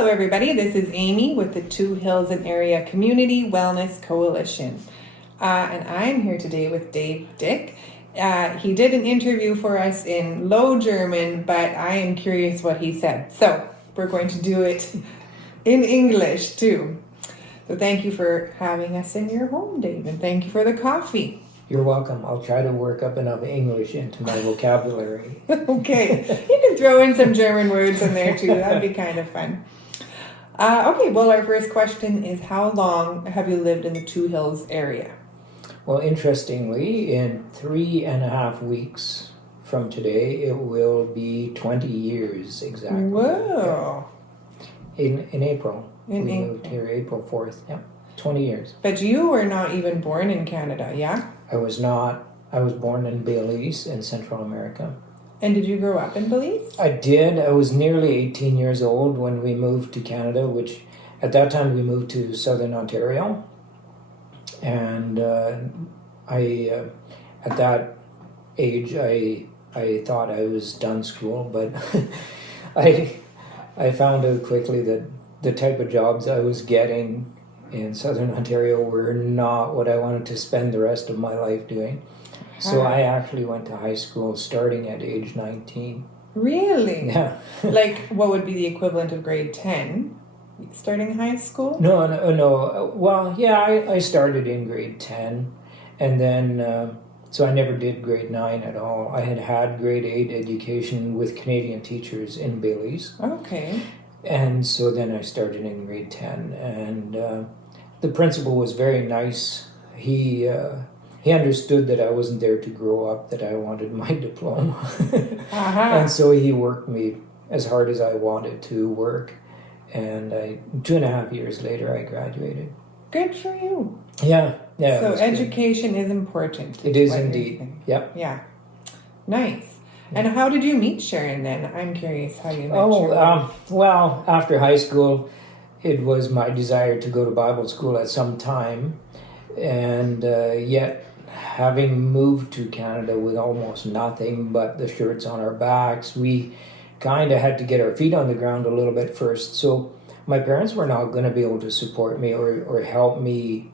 Hello everybody, this is Amy with the Two Hills and Area Community Wellness Coalition. And I'm here today with Dyck. He did an interview for us in Low German, but I am curious what he said. So we're going to do it in English too. So thank you for having us in your home, Dave, and thank you for the coffee. You're welcome. I'll try to work up enough English into my vocabulary. Okay, you can throw in some German words in there too. That'd be kind of fun. Okay, well, our first question is, how long have you lived in the Two Hills area? Well, interestingly, in 3.5 weeks from today, it will be 20 years exactly. Whoa. Yeah. In April. We moved here April 4th. Yeah, 20 years. But you were not even born in Canada, yeah? I was not. I was born in Belize in Central America. And did you grow up in Belize? I did. I was nearly 18 years old when we moved to Canada, which at that time we moved to Southern Ontario. And at that age, I thought I was done school, but I found out quickly that the type of jobs I was getting in Southern Ontario were not what I wanted to spend the rest of my life doing. So I actually went to high school starting at age 19. Really? Yeah. Like, what would be the equivalent of grade 10? Starting high school? No. Well, yeah, I started in grade 10. And then, so I never did grade 9 at all. I had grade 8 education with Canadian teachers in Belize. Okay. And so then I started in grade 10. And the principal was very nice. He understood that I wasn't there to grow up, that I wanted my diploma. And so he worked me as hard as I wanted to work. And 2.5 years later, I graduated. Good for you. Yeah. So education is important. It is indeed. Yep. Yeah. Nice. And how did you meet Sharon then? I'm curious how you met Sharon. Well, after high school, it was my desire to go to Bible school at some time. And yet, having moved to Canada with almost nothing but the shirts on our backs, we kind of had to get our feet on the ground a little bit first. So my parents were not going to be able to support me or help me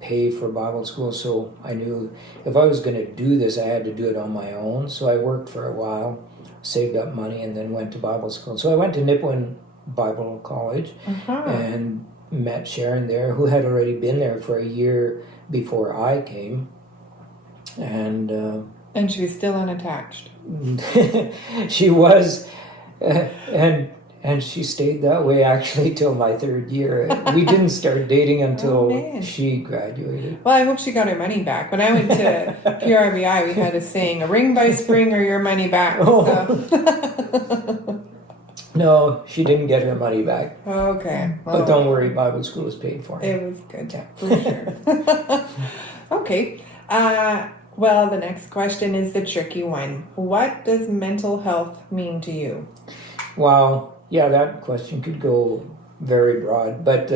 pay for Bible school. So I knew if I was going to do this, I had to do it on my own. So I worked for a while, saved up money, and then went to Bible school. So I went to Nipawin Bible College and met Sharon there, who had already been there for a year before I came. And she was still unattached. She was, and she stayed that way actually till my 3rd year. We didn't start dating until she graduated. Well, I hope she got her money back. When I went to PRBI, we had a saying, a ring by spring or your money back. So. No, she didn't get her money back. Okay. Well, but don't worry, Bible school is paid for. It was good, yeah, for sure. Okay. Well, the next question is the tricky one. What does mental health mean to you? Wow. Yeah, that question could go very broad. But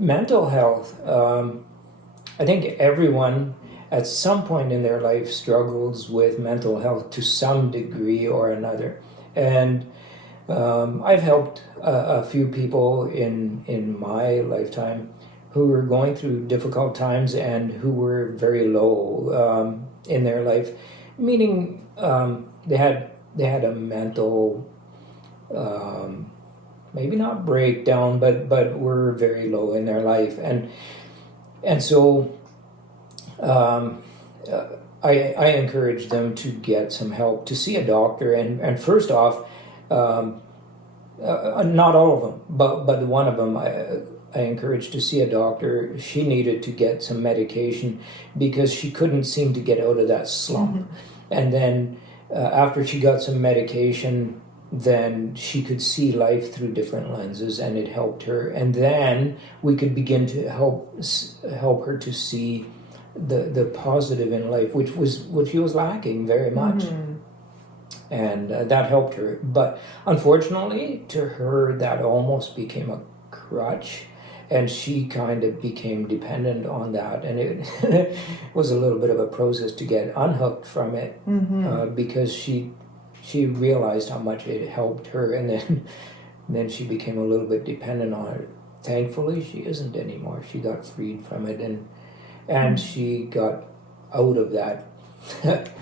mental health, I think everyone at some point in their life struggles with mental health to some degree or another. And I've helped a few people in my lifetime who were going through difficult times and who were very low in their life, meaning they had a mental, maybe not breakdown, but were very low in their life, and so I encourage them to get some help, to see a doctor, and first off, not all of them, but one of them I encouraged to see a doctor. She needed to get some medication because she couldn't seem to get out of that slump. And then after she got some medication, then she could see life through different lenses, and it helped her. And then we could begin to help her to see the positive in life, which she was lacking very much. And that helped her. But unfortunately, to her, that almost became a crutch. And she kind of became dependent on that. And it was a little bit of a process to get unhooked from it because she realized how much it helped her. And then And then she became a little bit dependent on it. Thankfully, she isn't anymore. She got freed from it, and she got out of that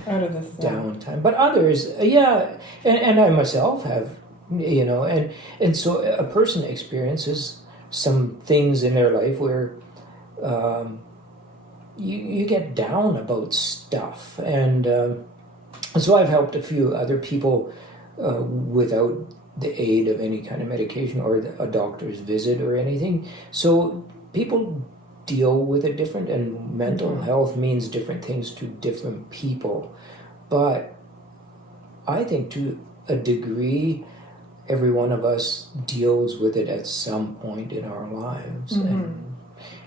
Out of this downtime. But others, and I myself have, and so a person experiences some things in their life where you get down about stuff, and so I've helped a few other people without the aid of any kind of medication or a doctor's visit or anything. So people deal with it different, and mental health means different things to different people. But I think to a degree, every one of us deals with it at some point in our lives. And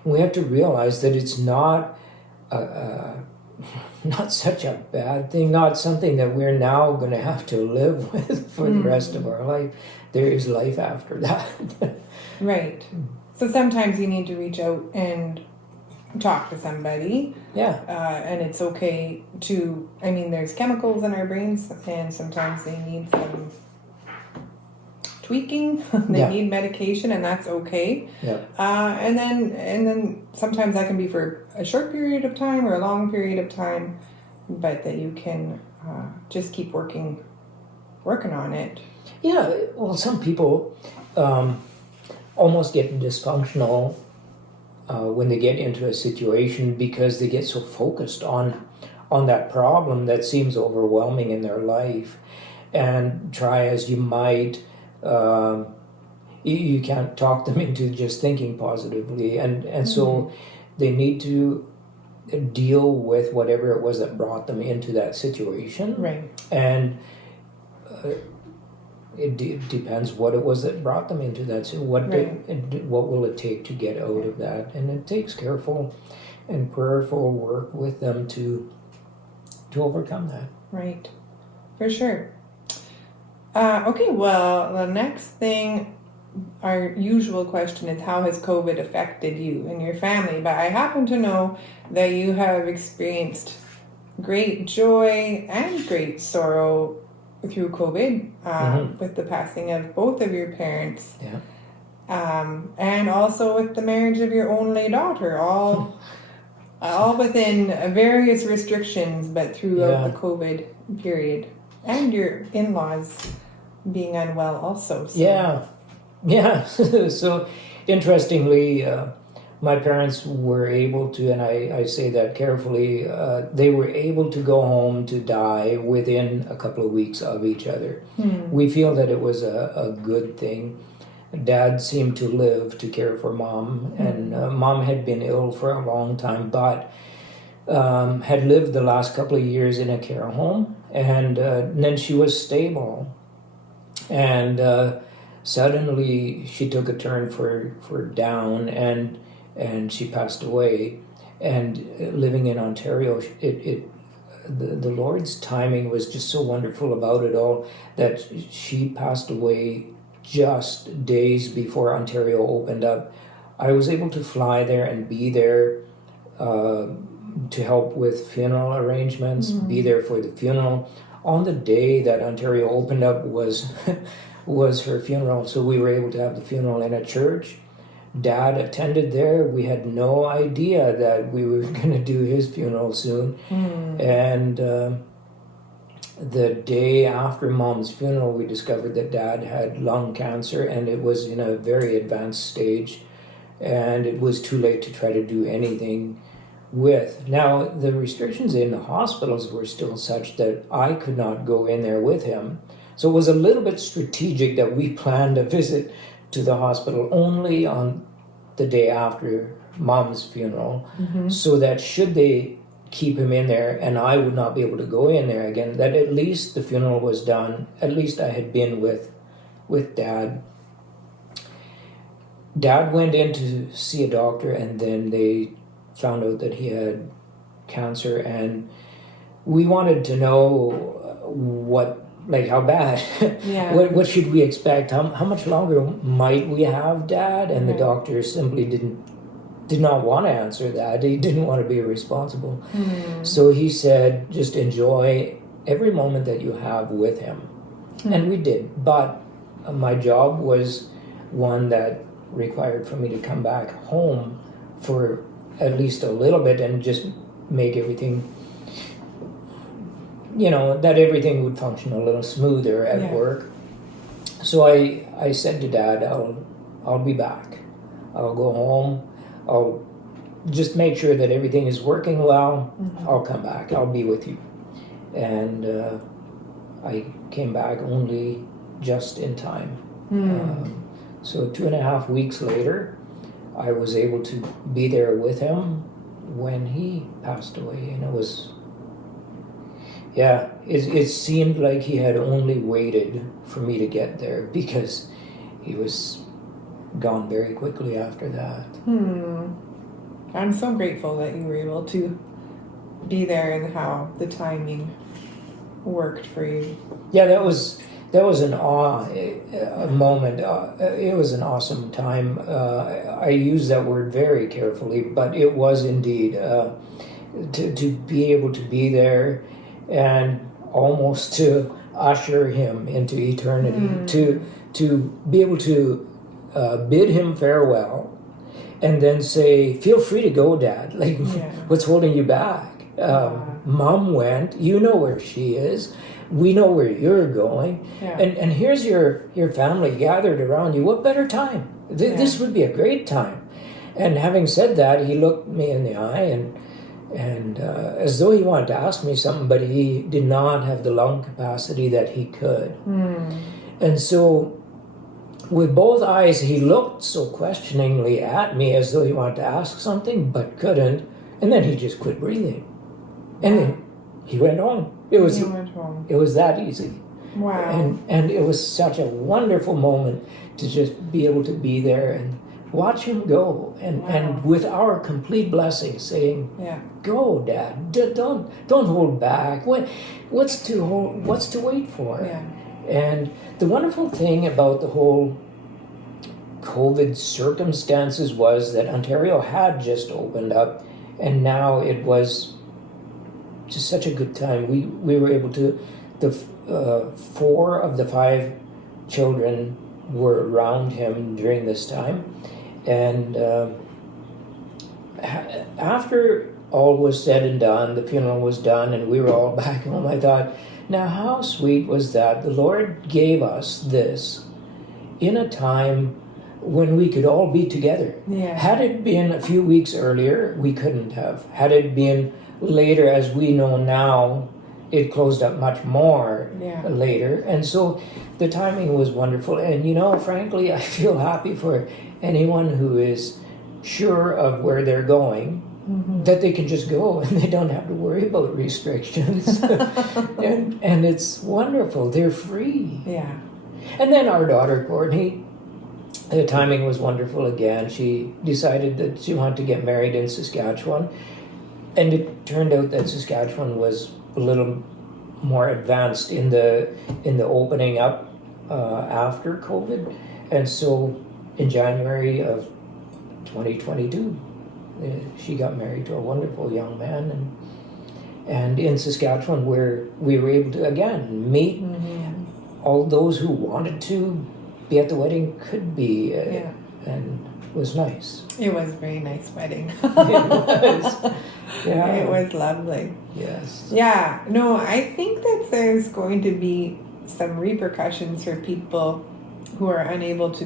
we have to realize that it's not not such a bad thing, not something that we're now going to have to live with for the rest of our life. There is life after that. Right. So sometimes you need to reach out and talk to somebody. Yeah. And it's okay to, there's chemicals in our brains, and sometimes they need some tweaking. They need medication, and that's okay. Yeah. And then sometimes that can be for a short period of time or a long period of time, but that you can just keep working on it. Yeah. Well, some people almost get dysfunctional when they get into a situation because they get so focused on that problem that seems overwhelming in their life, and try as you might. You can't talk them into just thinking positively, and so they need to deal with whatever it was that brought them into that situation. Right. And it depends what it was that brought them into that. So what will it take to get out of that? And it takes careful and prayerful work with them to overcome that. Right. For sure. Okay, well, the next thing, our usual question is, how has COVID affected you and your family? But I happen to know that you have experienced great joy and great sorrow through COVID, with the passing of both of your parents. Yeah. And also with the marriage of your only daughter, all within various restrictions, but throughout the COVID period. And your in-laws being unwell also. So. Yeah. So interestingly, my parents were able to, and I say that carefully, they were able to go home to die within a couple of weeks of each other. We feel that it was a good thing. Dad seemed to live to care for Mom, and Mom had been ill for a long time, but had lived the last couple of years in a care home, and then she was stable, and suddenly she took a turn for down, and she passed away. And living in Ontario, the Lord's timing was just so wonderful about it all, that she passed away just days before Ontario opened up. I was able to fly there and be there to help with funeral arrangements, be there for the funeral. On the day that Ontario opened up was her funeral, so we were able to have the funeral in a church. Dad attended there. We had no idea that we were going to do his funeral soon. And the day after Mom's funeral, we discovered that Dad had lung cancer, and it was in a very advanced stage, and it was too late to try to do anything with. Now, the restrictions in the hospitals were still such that I could not go in there with him. So it was a little bit strategic that we planned a visit to the hospital only on the day after Mom's funeral, so that should they keep him in there and I would not be able to go in there again, that at least the funeral was done. At least I had been with Dad. Dad went in to see a doctor, and then they found out that he had cancer, and we wanted to know how bad. Yeah. What should we expect? How much longer might we have Dad? And the doctor simply did not want to answer that. He didn't want to be responsible. So he said, just enjoy every moment that you have with him. And we did. But my job was one that required for me to come back home for at least a little bit and just make everything, that everything would function a little smoother at work. So I said to Dad, I'll be back. I'll go home. I'll just make sure that everything is working well. I'll come back. I'll be with you. And I came back only just in time. So 2.5 weeks later, I was able to be there with him when he passed away. And it was, it seemed like he had only waited for me to get there, because he was gone very quickly after that. I'm so grateful that you were able to be there and how the timing worked for you. Yeah, that was an a moment. It was an awesome time. I use that word very carefully, but it was indeed to be able to be there and almost to usher him into eternity, to be able to bid him farewell, and then say, "Feel free to go, Dad. Like, what's holding you back? Mom went. You know where she is. We know where you're going. And here's your family gathered around you. What better time? This would be a great time." And having said that, he looked me in the eye and as though he wanted to ask me something, but he did not have the lung capacity that he could. And so with both eyes, he looked so questioningly at me as though he wanted to ask something, but couldn't. And then he just quit breathing. And then he went home. It was that easy. Wow. And it was such a wonderful moment to just be able to be there and watch him go. And with our complete blessing saying, "Go, Dad. Don't hold back. What's to wait for?" And the wonderful thing about the whole COVID circumstances was that Ontario had just opened up, and now it was just such a good time. We were able to, 4 of the 5 children were around him during this time, and after all was said and done, the funeral was done, and we were all back home, I thought, now how sweet was that? The Lord gave us this in a time when we could all be together. Had it been a few weeks earlier, we couldn't have. Had it been later, as we know now, it closed up much more later. And so the timing was wonderful. And frankly, I feel happy for anyone who is sure of where they're going, that they can just go and they don't have to worry about restrictions. and it's wonderful. They're free. And then our daughter, Courtney, the timing was wonderful again. She decided that she wanted to get married in Saskatchewan. And it turned out that Saskatchewan was a little more advanced in the opening up after COVID. And so in January of 2022, she got married to a wonderful young man, and in Saskatchewan, where we were able to again meet all those who wanted to be at the wedding could be, and it was nice. It was a very nice wedding. It was. It was lovely. Yes. No, I think that there's going to be some repercussions for people who are unable to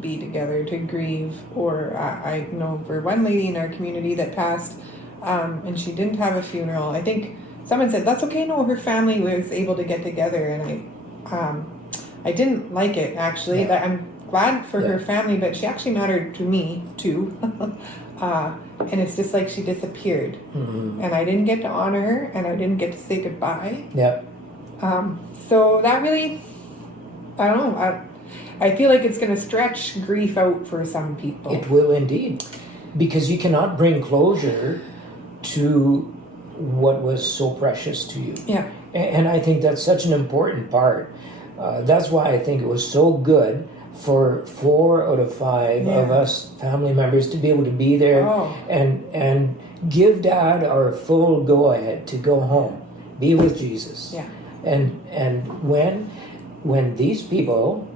be together, to grieve, or I know for one lady in our community that passed, and she didn't have a funeral. I think someone said, "That's okay, no, her family was able to get together," and I didn't like it, actually. But I'm glad for her family, but she actually mattered to me too. And it's just like she disappeared, and I didn't get to honor her, and I didn't get to say goodbye. So that really, I don't know, I feel like it's going to stretch grief out for some people. It will indeed, because you cannot bring closure to what was so precious to you. And I think that's such an important part. That's why I think it was so good for 4 out of 5 of us family members to be able to be there and give Dad our full go ahead to go home, be with Jesus. And when when these people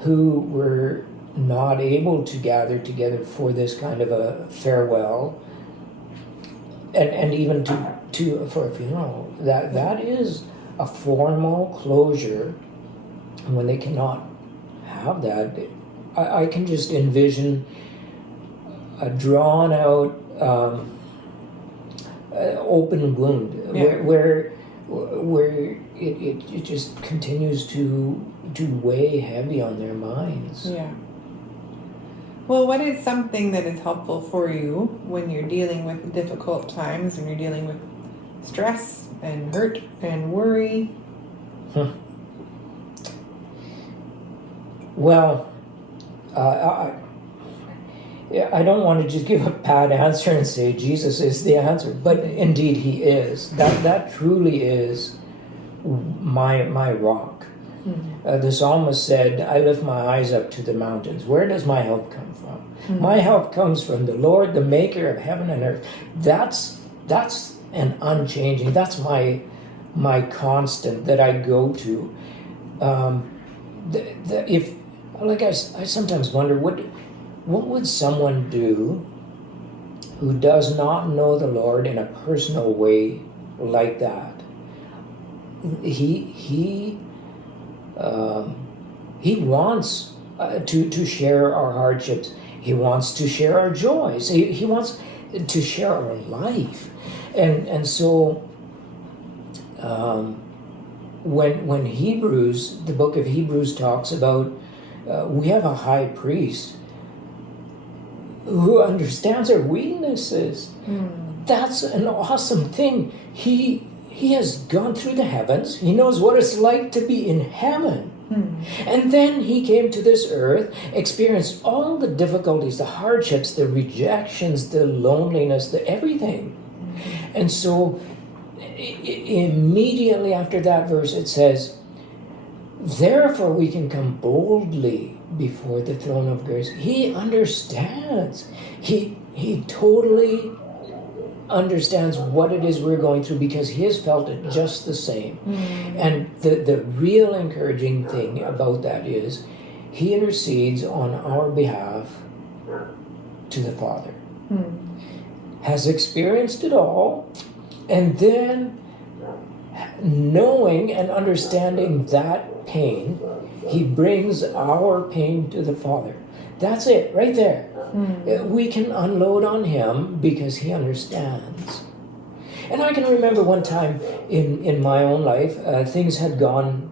who were not able to gather together for this kind of a farewell, and even to for a funeral, that is a formal closure. And when they cannot have that, I can just envision a drawn out open wound where it just continues to weigh heavy on their minds. Yeah. Well, what is something that is helpful for you when you're dealing with difficult times and you're dealing with stress and hurt and worry? Well, I don't want to just give a pat answer and say Jesus is the answer, but indeed He is. That truly is my rock. Mm-hmm. The psalmist said, "I lift my eyes up to the mountains. Where does my help come from? Mm-hmm. My help comes from the Lord, the Maker of heaven and earth." That's an unchanging. That's my constant that I go to. I sometimes wonder what would someone do who does not know the Lord in a personal way like that? He wants to share our hardships. He wants to share our joys. He wants to share our life, and so when Hebrews, the book of Hebrews talks about we have a high priest who understands our weaknesses. That's an awesome thing. He has gone through the heavens. He knows what it's like to be in heaven. And then He came to this earth, experienced all the difficulties, the hardships, the rejections, the loneliness, the everything. And so immediately after that verse it says, "Therefore we can come boldly before the throne of grace." He understands. He totally understands what it is we're going through because He has felt it just the same. And the real encouraging thing about that is He intercedes on our behalf to the Father. Has experienced it all, and then knowing and understanding that pain, He brings our pain to the Father. That's it, right there. We can unload on Him because He understands. And I can remember one time in my own life, things had gone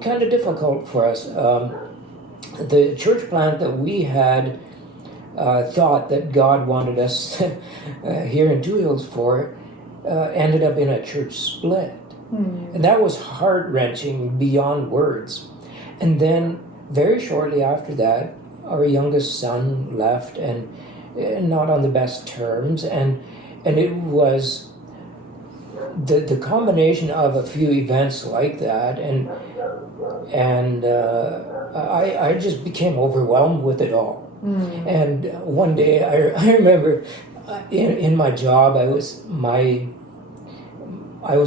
kind of difficult for us. The church plant that we had thought that God wanted us here in Two Hills for ended up in a church split. And that was heart-wrenching beyond words. And then very shortly after that, our youngest son left, and not on the best terms, and it was the combination of a few events like that, and I just became overwhelmed with it all. And one day I remember in my job I was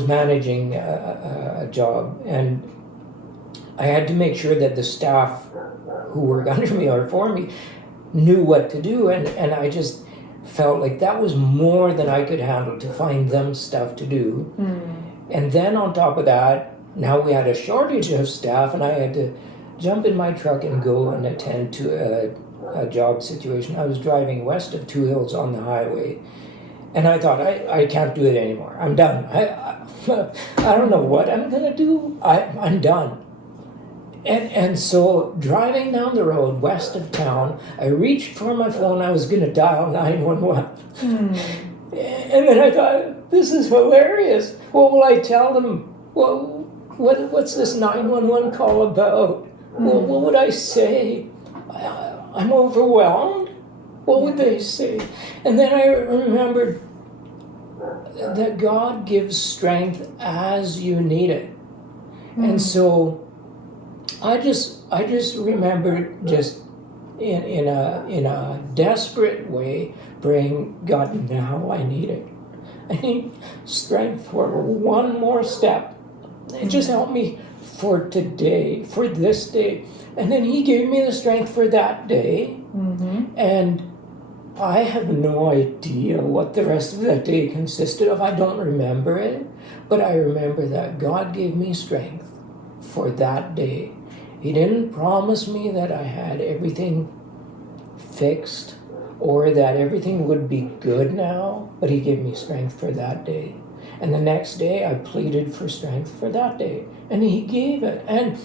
managing a job, and I had to make sure that the staff who work under me or for me knew what to do, and I just felt like that was more than I could handle to find them stuff to do. And then on top of that, now we had a shortage of staff, and I had to jump in my truck and go and attend to a job situation. I was driving west of Two Hills on the highway, and I thought, I can't do it anymore. I'm done. I don't know what I'm going to do. I'm done. And so driving down the road west of town, I reached for my phone. I was going to dial 911. And then I thought, this is hilarious. What will I tell them? Well, what's this 911 call about? Well, what would I say? I'm overwhelmed. What would they say? And then I remembered that God gives strength as you need it. And so I just remembered just in a desperate way praying, God, now I need it. I need strength for one more step. It just helped me for today, for this day. And then he gave me the strength for that day. And I have no idea what the rest of that day consisted of. I don't remember it, but I remember that God gave me strength for that day. He didn't promise me that I had everything fixed or that everything would be good now, but he gave me strength for that day. And the next day I pleaded for strength for that day, and he gave it. And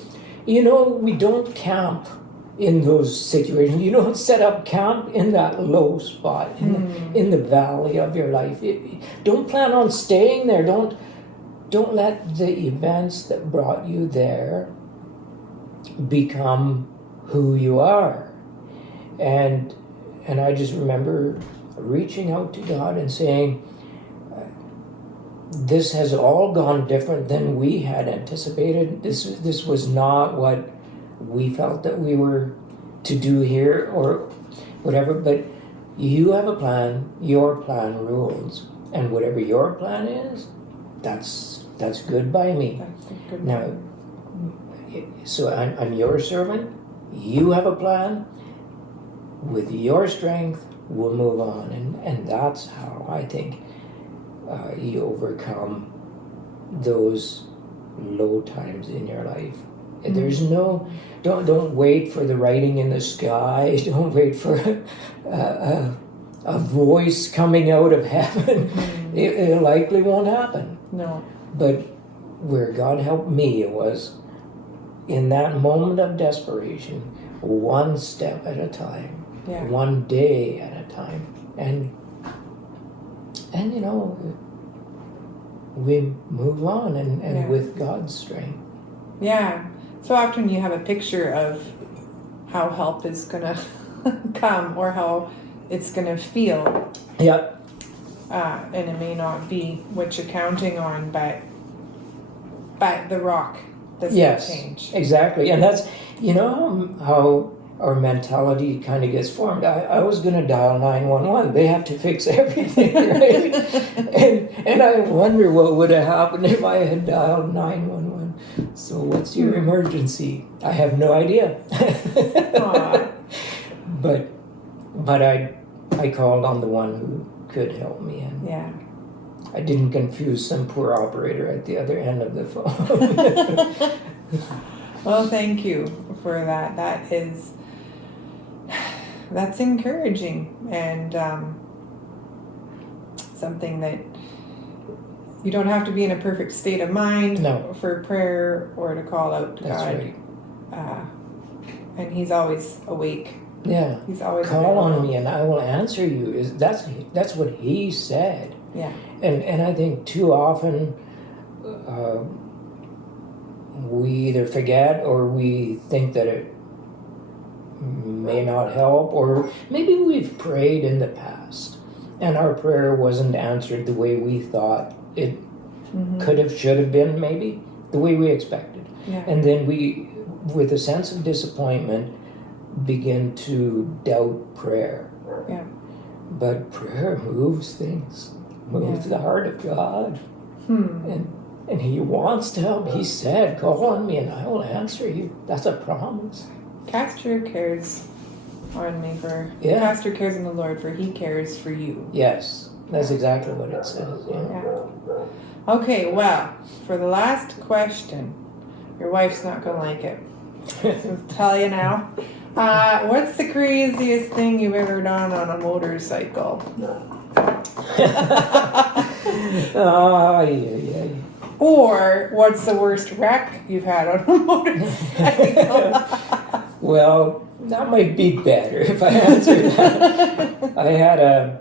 we don't camp in those situations. You don't set up camp in that low spot, in the valley of your life. Don't plan on staying there. Don't let the events that brought you there become who you are. And I just remember reaching out to God and saying, this has all gone different than we had anticipated. This was not what we felt that we were to do here or whatever, but you have a plan, your plan rules. And whatever your plan is, that's good by me. That's a good Now, so I'm your servant, you have a plan, with your strength, we'll move on. And that's how I think you overcome those low times in your life. There's don't wait for the writing in the sky. Don't wait for a voice coming out of heaven. It likely won't happen. No. But where God helped me, it was in that moment of desperation, one step at a time, one day at a time. And we move on and with God's strength. Yeah. So often you have a picture of how help is going to come or how it's going to feel. Yeah. And it may not be what you're counting on, but the rock doesn't change. Exactly. And that's, how our mentality kind of gets formed. I was going to dial 911. They have to fix everything, right? and I wonder what would have happened if I had dialed 911. So what's your emergency? I have no idea. But I called on the one who could help me. And I didn't confuse some poor operator at the other end of the phone. Well, thank you for that. That's encouraging and something that you don't have to be in a perfect state of mind for prayer or to call out to God. Right. And He's always awake. Yeah. He's always call available. on me and I will answer you. That's what He said. Yeah. And I think too often we either forget or we think that it may not help, or maybe we've prayed in the past and our prayer wasn't answered the way we thought it could have, should have been, maybe the way we expected. Yeah. And then we, with a sense of disappointment, begin to doubt prayer. Yeah. But prayer moves things, moves the heart of God. And He wants to help. He said, call on me and I will answer you. That's a promise. Cast your cares on me cast your cares on the Lord, for He cares for you. Yes, that's exactly what it says. Yeah. Okay, well, for the last question, your wife's not going to like it. I'll tell you now. What's the craziest thing you've ever done on a motorcycle? Or what's the worst wreck you've had on a motorcycle? Well, that might be better if I answer that.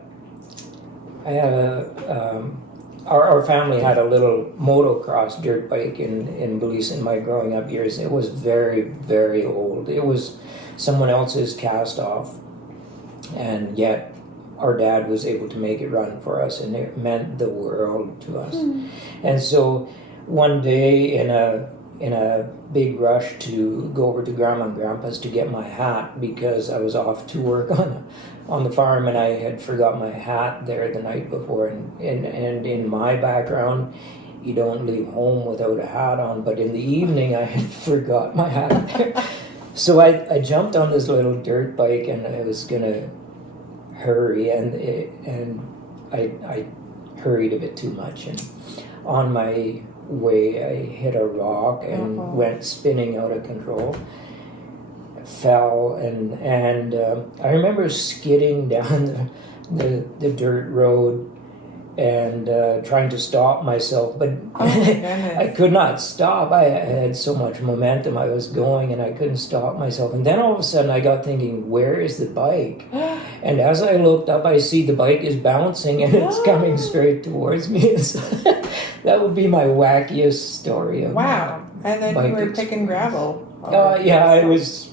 Our family had a little motocross dirt bike in Belize in my growing up years. It was very, very old. It was someone else's cast off, and yet our dad was able to make it run for us, and it meant the world to us. And so one day in a big rush to go over to Grandma and Grandpa's to get my hat, because I was off to work on the farm and I had forgot my hat there the night before, and in my background you don't leave home without a hat on. But in the evening, I had forgot my hat there. So I jumped on this little dirt bike, and I was gonna hurry, and I hurried a bit too much, and on my way I hit a rock and went spinning out of control. Fell, and I remember skidding down the dirt road and trying to stop myself, but I could not stop. I had so much momentum. I was going, and I couldn't stop myself. And then all of a sudden, I got thinking, where is the bike? And as I looked up, I see the bike is bouncing, and it's coming straight towards me. So that would be my wackiest story. Of wow. And then you were picking gravel. Yeah, I was.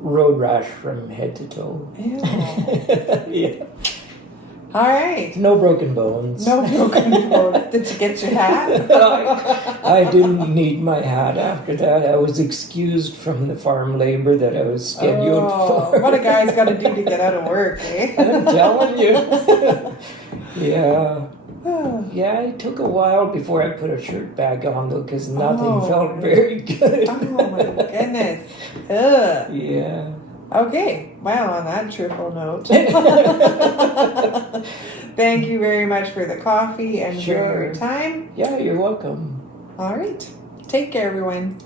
Road rash from head to toe. Ew. Yeah. All right. No broken bones. No broken bones. Did you get your hat? I didn't need my hat after that. I was excused from the farm labor that I was scheduled for. What a guy's got to do to get out of work, eh? I'm telling you. Yeah. Yeah, it took a while before I put a shirt back on, though, because nothing felt very good. Oh, my goodness. Ugh. Yeah. Okay, well, on that cheerful note, thank you very much for the coffee and for your time. Yeah, you're welcome. All right. Take care, everyone.